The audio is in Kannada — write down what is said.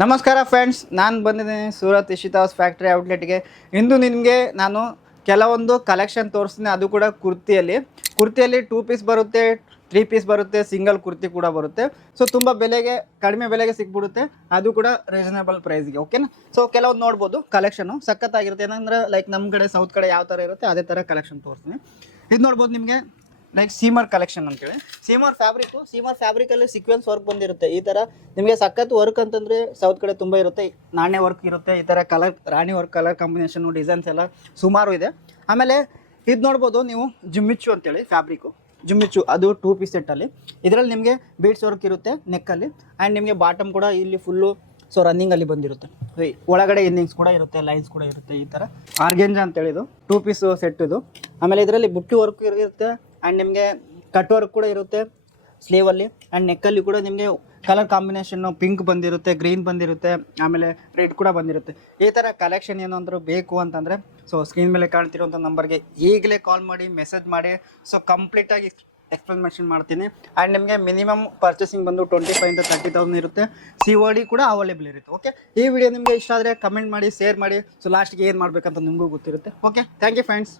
ನಮಸ್ಕಾರ ಫ್ರೆಂಡ್ಸ್, ನಾನು ಬಂದಿದ್ದೀನಿ ಸೂರತ್ ಇಶಿತಾಸ್ ಫ್ಯಾಕ್ಟ್ರಿ ಔಟ್ಲೆಟ್ಗೆ. ಇಂದು ನಿಮಗೆ ನಾನು ಕೆಲವೊಂದು ಕಲೆಕ್ಷನ್ ತೋರಿಸ್ತೀನಿ, ಅದು ಕೂಡ ಕುರ್ತಿಯಲ್ಲಿ 2 ಪೀಸ್ ಬರುತ್ತೆ, 3 ಪೀಸ್ ಬರುತ್ತೆ, ಸಿಂಗಲ್ ಕುರ್ತಿ ಕೂಡ ಬರುತ್ತೆ. ಸೊ ತುಂಬ ಕಡಿಮೆ ಬೆಲೆಗೆ ಸಿಕ್ಬಿಡುತ್ತೆ, ಅದು ಕೂಡ ರೀಸನೇಬಲ್ ಪ್ರೈಸ್ಗೆ. ಓಕೆನಾ? ಸೊ ಕೆಲವೊಂದು ನೋಡ್ಬೋದು, ಕಲೆಕ್ಷನು ಸಖತ್ತಾಗಿರುತ್ತೆ. ಏನಂದ್ರೆ ಲೈಕ್ ನಮ್ಮ ಕಡೆ ಸೌತ್ ಕಡೆ ಯಾವ ಥರ ಇರುತ್ತೆ ಅದೇ ಥರ ಕಲೆಕ್ಷನ್ ತೋರಿಸ್ತೀನಿ. ಇದು ನೋಡ್ಬೋದು ನಿಮಗೆ, ಲೈಕ್ ಸೀಮರ್ ಕಲೆಕ್ಷನ್ ಅಂತೇಳಿ. ಸೀಮರ್ ಫ್ಯಾಬ್ರಿಕಲ್ಲಿ ಸೀಕ್ವೆನ್ಸ್ ವರ್ಕ್ ಬಂದಿರುತ್ತೆ. ಈ ಥರ ನಿಮಗೆ ಸಖತ್ ವರ್ಕ್ ಅಂತಂದರೆ ಸೌತ್ ಕಡೆ ತುಂಬ ಇರುತ್ತೆ. ನಾಣ್ಯ ವರ್ಕ್ ಇರುತ್ತೆ, ಈ ಥರ ರಾಣಿ ವರ್ಕ್ ಕಲರ್ ಕಾಂಬಿನೇಷನು ಡಿಸೈನ್ಸ್ ಎಲ್ಲ ಸುಮಾರು ಇದೆ. ಆಮೇಲೆ ಇದು ನೋಡ್ಬೋದು ನೀವು, ಜುಮ್ಮಿಚ್ಚು ಅಂತೇಳಿ ಫ್ಯಾಬ್ರಿಕ್ಕು. ಜುಮ್ಮಿಚ್ಚು ಅದು 2 ಪೀಸ್ ಸೆಟ್ಟಲ್ಲಿ. ಇದರಲ್ಲಿ ನಿಮಗೆ ಬೀಡ್ಸ್ ವರ್ಕ್ ಇರುತ್ತೆ ನೆಕ್ಕಲ್ಲಿ, ಆ್ಯಂಡ್ ನಿಮಗೆ ಬಾಟಮ್ ಕೂಡ ಇಲ್ಲಿ ಫುಲ್ಲು ರನ್ನಿಂಗಲ್ಲಿ ಬಂದಿರುತ್ತೆ. ಒಳಗಡೆ ಇನ್ನಿಂಗ್ಸ್ ಕೂಡ ಇರುತ್ತೆ, ಲೈನ್ಸ್ ಕೂಡ ಇರುತ್ತೆ. ಈ ಥರ ಆರ್ಗೆಂಜಾ ಅಂತೇಳಿದು 2 ಪೀಸ್ ಸೆಟ್ ಇದು. ಆಮೇಲೆ ಇದರಲ್ಲಿ ಬುಟ್ಟಿ ವರ್ಕ್ ಇರುತ್ತೆ, ಆ್ಯಂಡ್ ನಿಮಗೆ ಕಟ್ ವರ್ಕ್ ಕೂಡ ಇರುತ್ತೆ ಸ್ಲೀವಲ್ಲಿ, ಆ್ಯಂಡ್ ನೆಕ್ಕಲ್ಲಿ ಕೂಡ ನಿಮಗೆ ಕಲರ್ ಕಾಂಬಿನೇಷನ್ನು ಪಿಂಕ್ ಬಂದಿರುತ್ತೆ, ಗ್ರೀನ್ ಬಂದಿರುತ್ತೆ, ಆಮೇಲೆ ರೆಡ್ ಕೂಡ ಬಂದಿರುತ್ತೆ. ಈ ಥರ ಕಲೆಕ್ಷನ್ ಏನಾದರೂ ಬೇಕು ಅಂತಂದರೆ ಸ್ಕ್ರೀನ್ ಮೇಲೆ ಕಾಣ್ತಿರೋಂಥ ನಂಬರ್ಗೆ ಈಗಲೇ ಕಾಲ್ ಮಾಡಿ, ಮೆಸೇಜ್ ಮಾಡಿ. ಕಂಪ್ಲೀಟಾಗಿ ಎಕ್ಸ್ಪ್ಲನೇಷನ್ ಮಾಡ್ತೀನಿ. ಆ್ಯಂಡ್ ನಿಮಗೆ ಮಿನಿಮಮ್ ಪರ್ಚೇಸಿಂಗ್ ಬಂದು 25,000 to 30,000 ಇರುತ್ತೆ. COD ಕೂಡ ಅವೈಲೇಬಲ್ ಇರುತ್ತೆ. ಓಕೆ, ಈ ವಿಡಿಯೋ ನಿಮಗೆ ಇಷ್ಟ ಆದರೆ ಕಮೆಂಟ್ ಮಾಡಿ, ಶೇರ್ ಮಾಡಿ. ಲಾಸ್ಟ್ಗೆ ಏನು ಮಾಡಬೇಕಂತ ನಿಮಗೂ ಗೊತ್ತಿರುತ್ತೆ. Okay, thank you friends.